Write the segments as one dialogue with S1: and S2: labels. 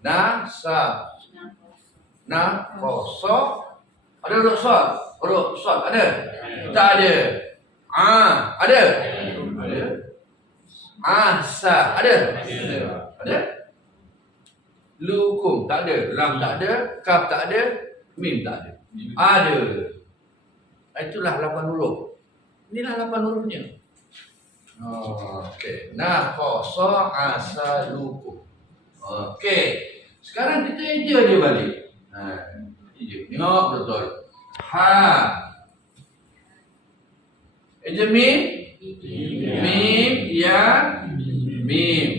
S1: Nasa. Na. Koso. Ada huruf sod? Huruf sod ada? Tak ada. Ah, ada? Ada. Asa. Ada? Ada? Lukum. Tak ada. Lam tak ada. Kaf tak ada. Mim tak ada. Ada. Itulah lapan huruf. Inilah lapan hurufnya. Oh, Okey. Nah, koso asa lukum. Okey. Sekarang kita eja dia balik. Ha, eja. Tengok betul. Ha. Eja mim. Mim ya mim.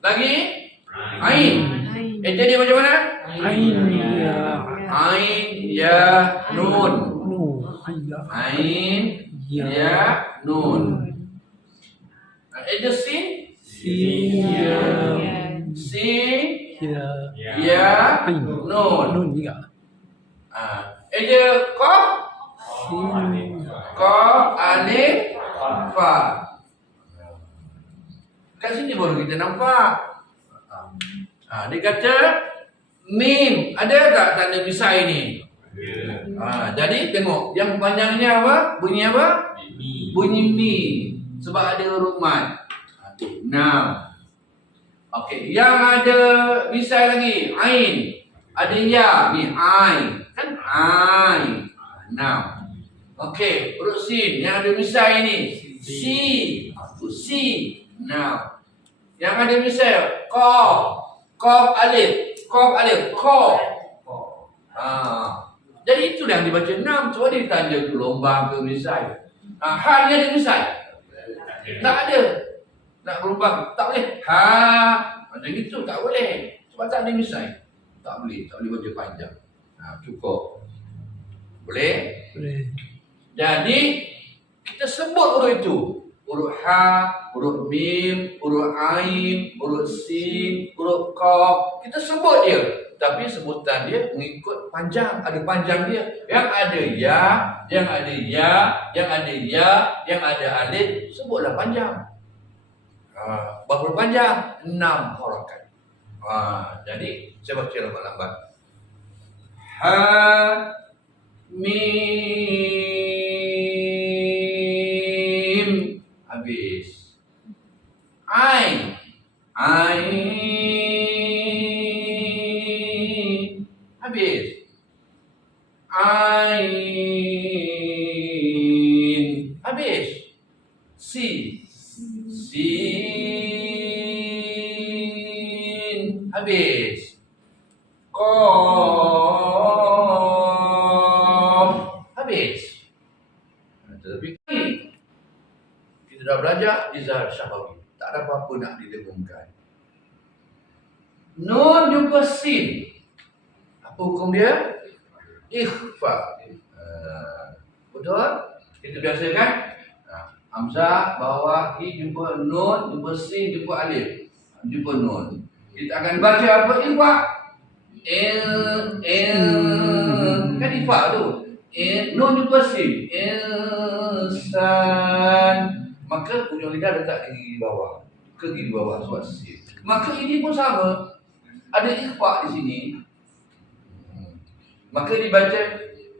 S1: Lagi? Ain. Eja dia macam mana?
S2: Ain ya
S1: Ain ya nun.
S2: nu ya
S1: Ain
S2: ya
S1: ya nun. Eja sin.
S2: sin ya
S1: Sin
S2: ya
S1: ya
S2: Ain
S1: nun.
S2: nun ya
S1: Ah, eja qaf
S2: sin
S1: Qaf alif fa. Kat sini baru kita nampak. Ha, dia kata mim. Ada tak tanda misai ni? Ha, jadi tengok yang panjangnya apa? Bunyi apa? Bunyi mi. Sebab ada huruf mad. Enam. Okey, yang ada misai lagi ain. Ada ya, ni ain. Kan ain. Enam. Okey, huruf sin yang ada misai ni. Si. Aku si. Enam. Yang ada misai qaf. Qaf alif. Qaf alif. Qaf. Ha. Jadi itu yang dibaca enam. Cuba dia tanya tu lombang ke misai. Ha, ha dia ada misai. Tak ada. Nak berubah. Tak boleh. Ha. Macam itu tak boleh. Sebab tak ada misai. Tak boleh. Tak boleh baca panjang. Ha, cukup. Boleh?
S2: boleh
S1: Jadi kita sebut huruf itu. Huruf ha, huruf mim, huruf ain, huruf sin, huruf qaf. Kita sebut dia. Tapi sebutan dia mengikut panjang, ada panjang dia. Yang ada ya, yang ada ya, yang ada ya, yang ada alif, sebutlah panjang. Ha, berapa panjang? Enam harakat. Ha, jadi saya baca lambat-lambat. Ha ain ain habis ain habis si dia? Ikhfa. Uh, betul? Kita biasa kan? Uh, Hamzah bawah i jumpa nun, jumpa sin, jumpa alif. Jumpa nun. Kita akan baca apa? Ikhfa. Il, il, kan ikhfa tu. Il, nun jumpa sin. Insan. Maka ujung lidah letak di bawah. Ke gigi bawah sebab sin. Maka ini pun sama. Ada ikhfa di sini. Maka dibaca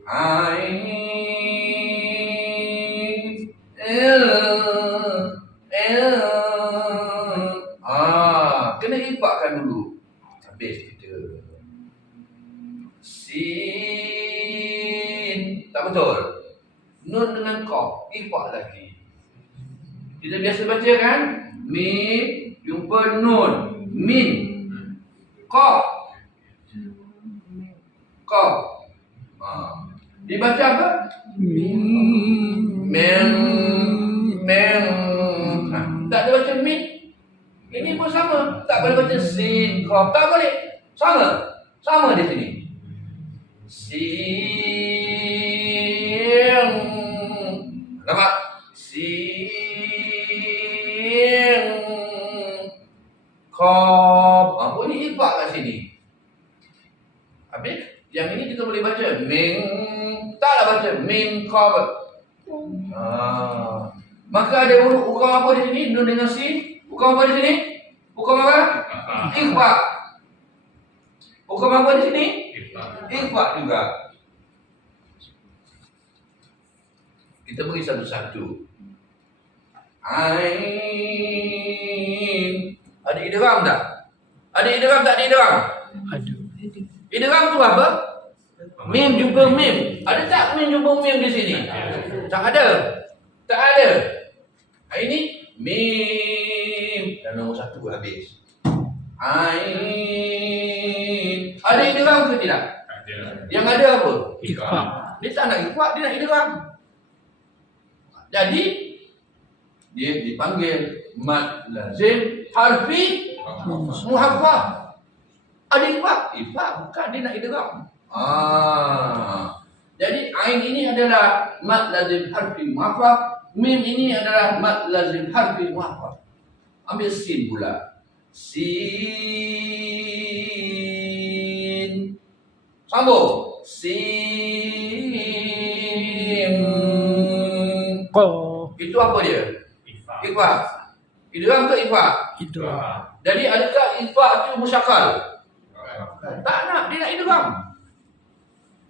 S1: Ain Il Il Ah, kena ikhfakan dulu. Habis kita. Sin. Tak betul. Nun dengan qaf, ikhfa lagi. Kita biasa baca kan? Mim jumpa nun. Min. Qaf. Qaf. Dibaca apa?
S2: mim
S1: Mem mem. Ha. Tak ada baca min. Ini pun sama. Tak boleh baca sin, qaf. Tak boleh. Sama. Sama di sini. Sin. Nampak? Sin. Qaf. Ha, bunyi ikhfa kat sini. Habis yang ini kita boleh baca min taklah baca min qab. Ah. Maka ada huruf hukum apa di sini? Nun dengan sin. Hukum apa di sini? Hukum apa? Ikhfa. Hukum apa di sini? Infak juga. Kita beri satu-satu. Ain. Ada idram tak? Ada idram tak ada idram?
S2: Ada.
S1: Idram tu apa? Mim jumpa mim. Ada tak mim jumpa mim di sini? Tak ada. Tak ada. Ha, ini mim. Dan nombor satu habis. Ain. Ada idram ke tidak? Yang ada apa?
S2: Ifak.
S1: Dia tak nak ifak, dia nak idram. Jadi dia dipanggil mad lazim harfi muhaffaz. Ada ifak? Ifak bukan dia nak idram. Ah. Jadi ain ini adalah mad lazim harfi muhaffaz, mim ini adalah mad lazim harfi muhaffaz. Ambil sin pula. Sin. Sambung. Sin.
S2: Ko.
S1: Itu apa dia? Ifak. Idram ke ifak?
S2: Itu.
S1: Jadi adakah ifak itu musyakal? Tak nak, dia nak idgham.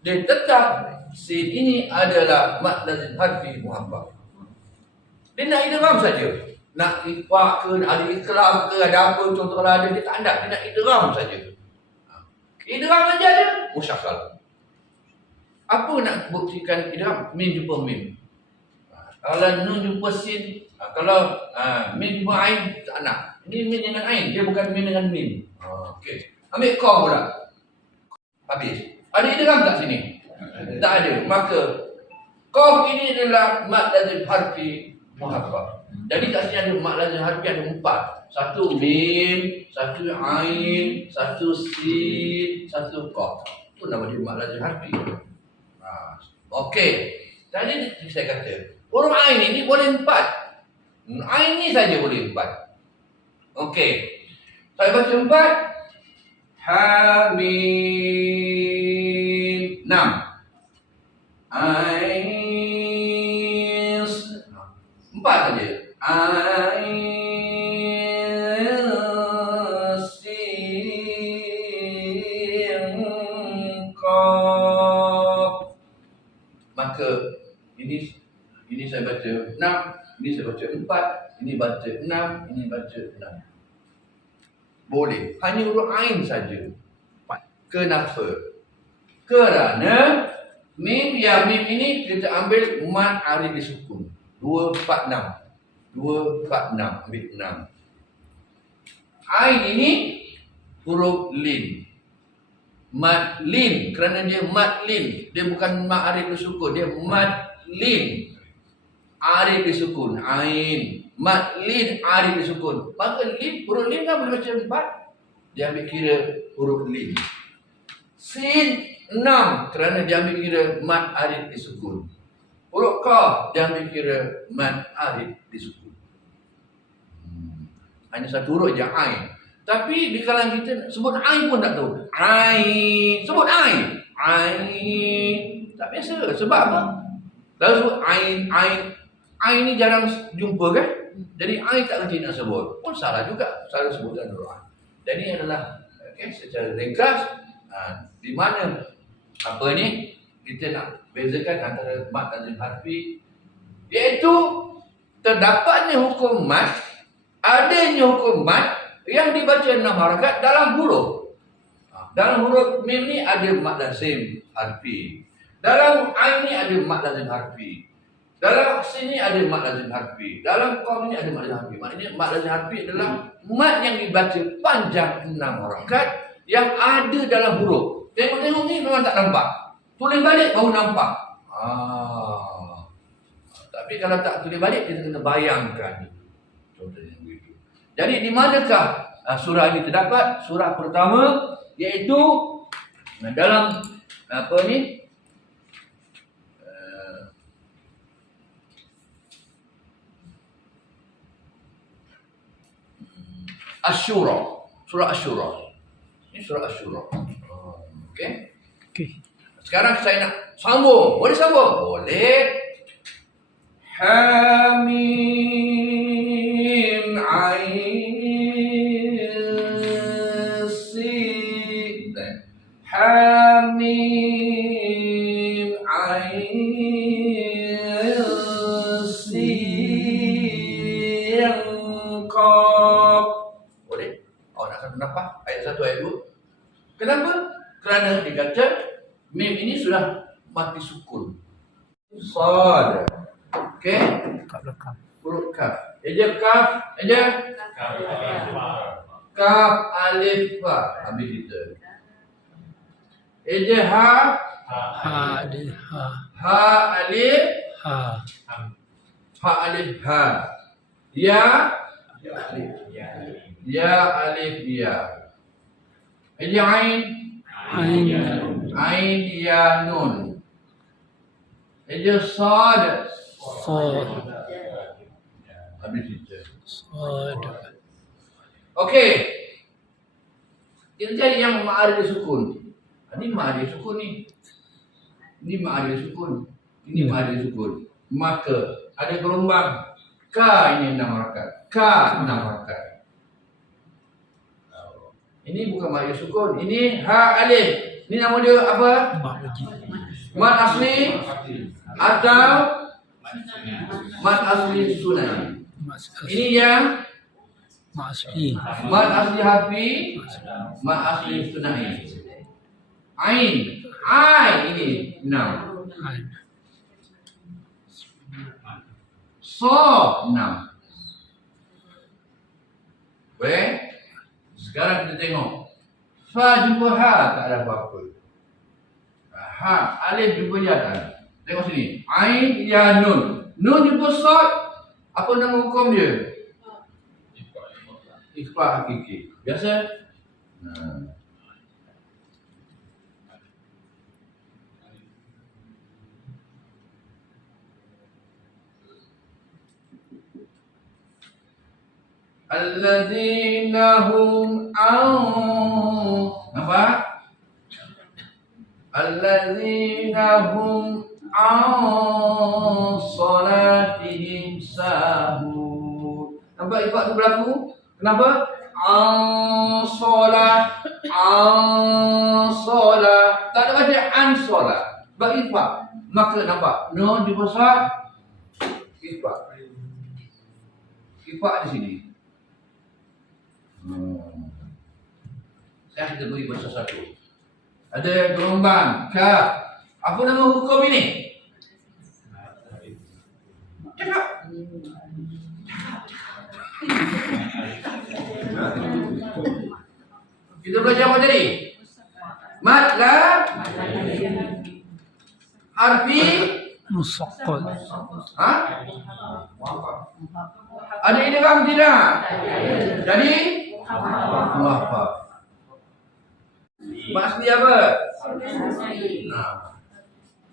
S1: Dia tetap sin ini adalah mad lazim harfi muhabbab. Dia nak idgham saja. Nak ifak ke, nak ada ikram ke, ada apa contoh kalau ada dia tak ada, dia nak idgham saja. Ha. Idgham saja dia musyakal. Apa nak buktikan idgham? Min jumpa min. Ha. Kalau nun jumpa sin, ha, kalau ha, min jumpa ain tak nak. Ini min dengan ain, dia bukan min dengan min. Okey. Ambil kau pula. Habis. Ada idgham tak sini? Tak ada. Maka qaf ini adalah mad lazim harfi muhaffaz. Jadi kat sini ada mad lazim harfi ada empat. Satu mim, satu ain, satu sin, satu qaf. Itu nama dia mad lazim harfi. Ha. Okey. Tadi saya kata, huruf ain ini boleh empat. Ain ni saja boleh empat. Okey. Saya baca empat. Enam. Ais. Empat saja. Ais. Sin. Qaf. Maka ini ini saya baca enam, ini saya baca empat, ini baca enam, ini baca enam. Boleh. Hanya huruf ain saja. Kenapa? Kerana mim ya mim ini kita ambil mad ari disukun. 246. 246 ambil 6. Ain ini huruf lin. Mad lin kerana dia mad lin. Dia bukan mad ari disukun, dia mad lin. Ari disukun, ain. Mad lin ari disukun. Maka lin huruf lin kan boleh baca empat. Dia ambil kira huruf lin. Sin enam kerana dia ambil kira mad arif disukun. Huruf kaf dia ambil kira mad arif disukun. Hmm. Hanya satu huruf je ain. Tapi di kalangan kita sebut ain pun tak tahu. Ain. Sebut ain. Ain. Tak biasa. Sebab apa? Kalau sebut ain, ain. Ain ni jarang jumpa kan? Jadi ain tak kerti nak sebut. Pun salah juga. Salah sebutkan huruf ain. Jadi adalah okay, secara ringkas ha, di mana apa ni kita nak bezakan antara mat dan harfi iaitu terdapatnya hukum mat adanya hukum mat yang dibaca enam harakat dalam huruf Ha, dalam huruf mim ni ada mat lazim harfi dalam ain ni ada mat lazim harfi dalam sini ada mat lazim harfi dalam qaf ni ada mat lazim harfi maknanya mat lazim harfi adalah mat yang dibaca panjang enam harakat yang ada dalam huruf Tengok-tengok ni memang tak nampak. Tulis balik baru nampak. Ah. Tapi kalau tak tulis balik kita kena bayangkan. Contohnya begitu. Jadi di manakah uh, surah ini terdapat? Surah pertama iaitu dalam apa ni? Uh, Asyura. Surah Asyura. Ini surah Asyura. Okey.
S2: Okey.
S1: Sekarang saya nak sambung. Boleh sambung? Boleh. Hamim Kenapa? Kerana dikata mim ini sudah mati sukun. Sad. Okey?
S2: kat belakang.
S1: Huruf kaf. Eja kaf, eja kaf alif fa. Habis kita. Eja ha,
S2: Ha di ha.
S1: ha alif,
S2: Ha.
S1: ha alif ha. Ya, ya alif ya. Eja ain,
S2: Ain.
S1: ain ya nun. Eja sad.
S2: Sad.
S1: Habis kita.
S2: Sad.
S1: Okey. Kita cari yang ma'arif sukun. Ini ma'arif sukun ni. Ini ma'arif sukun. Ini
S2: Ya.
S1: ma'arif sukun. Maka ada gelombang ka ini enam rakaat. Ka enam rakaat. Ini bukan ma'arif sukun. Ini ha alif. Ini nama dia apa? Mat asli atau mat asli sunai. Ini yang
S2: Mak asli.
S1: mat asli hafi Ma asli sunai. Ain. Ain ini enam. So enam. Baik. Sekarang kita tengok. Fa jumpa ha tak ada apa-apa. Ha alif jumpa ya tak ada. Tengok sini. Ain ya nun. Nun jumpa sod. Apa nama hukum dia? Ikhfa hakiki. Biasa? Nah. alladzina hum an apa? alladzina hum an salatihim sahur Nampak ibat tu berlaku? Kenapa? An solat an solat. Tak ada baca an solat. Sebab ifa maka nampak. No di besar ifa ifa di sini. Hmm. Sekarang kita beri bahasa satu. Ada gelombang, kaf. Apa nama hukum ini? Cakap. Kita belajar apa tadi? Mat la harfi
S2: Musaqqal.
S1: ha? Ada idgham tidak? Jadi muafak. Mak asli apa? Nah.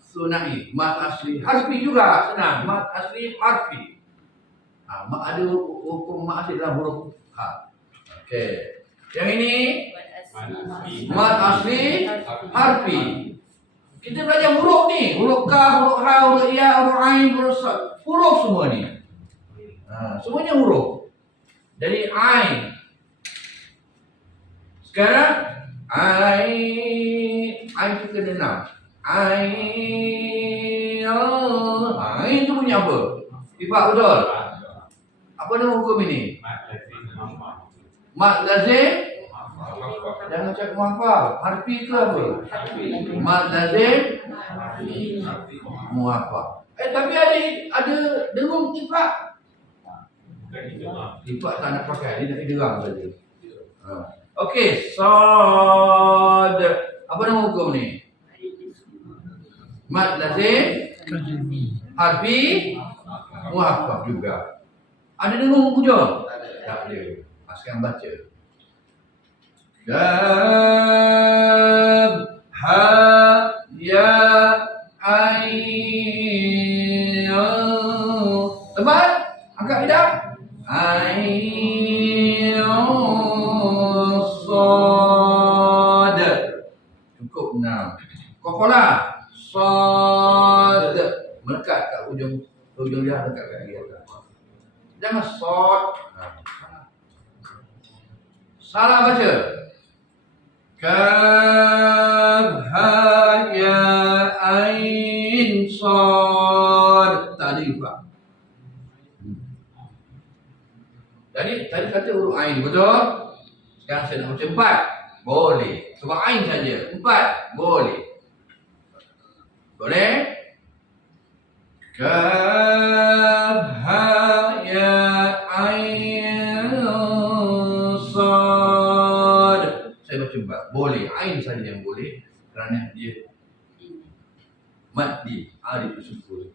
S1: Sunai, mat asli. Harfi juga senang. Mat asli harfi. Ha, mak ada hukum mat asli dalam huruf ha. Okey. Yang ini mat asli harfi. Kita belajar huruf ni. Huruf ka, huruf ha, huruf ya, huruf ain, huruf sad. Huruf semua ni. Ha, semuanya huruf. Jadi ain. Sekarang ain ain tu kena enam. Ain oh, ain tu punya apa? Ifak betul. Apa nama hukum ini? Mat lazim Jangan cakap muhafal. Harfi ke apa? Mat lazim muhafal. Eh tapi ada ada dengung ifak. Ifak tak nak pakai, dia nak derang saja. Ha. Okey, sad. Apa nama hukum ni? Mat lazim harfi muhafal juga. Ada dengung hujung? Tak ada. Ha, Sekarang baca. Kaf ha Kokola. Sad. Melekat kat ujung ujung dia dekat kat dia. Jangan sad. Salah baca. Ya ain ada ifak. Jadi tadi kata huruf ain betul? Sekarang saya nak baca empat. Boleh. Sebab ain saja. Empat. Boleh. Boleh? Kaf ha ya ain sad. Saya baca empat. Boleh. Ain saja yang boleh. Kerana dia mat di alif tersebut.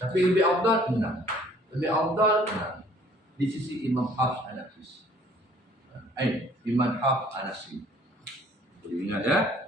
S1: Tapi lebih afdal enam. Lebih afdal enam. Di sisi Imam Hafs Anafis. Ain, Imam Hafs Anasi. Boleh ingat ya?